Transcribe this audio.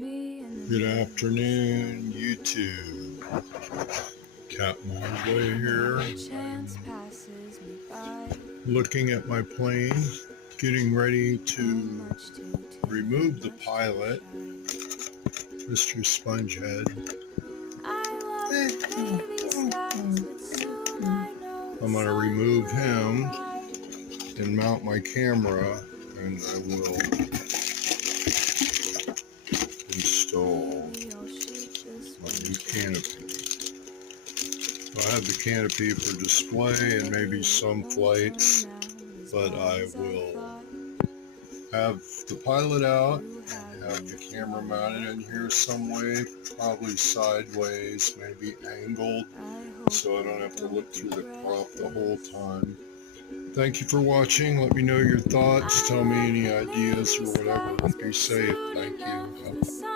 Good afternoon, YouTube. Cat Marley here. Looking at my plane, getting ready to remove the pilot, Mr. Spongehead. I'm going to remove him and mount my camera, and I will install my new canopy. I have the canopy for display and maybe some flights, but I will have the pilot out, have the camera mounted in here some way, probably sideways, maybe angled, so I don't have to look through the crop the whole time. Thank you for watching. Let me know your thoughts. Tell me any ideas or whatever. Be safe. Thank you.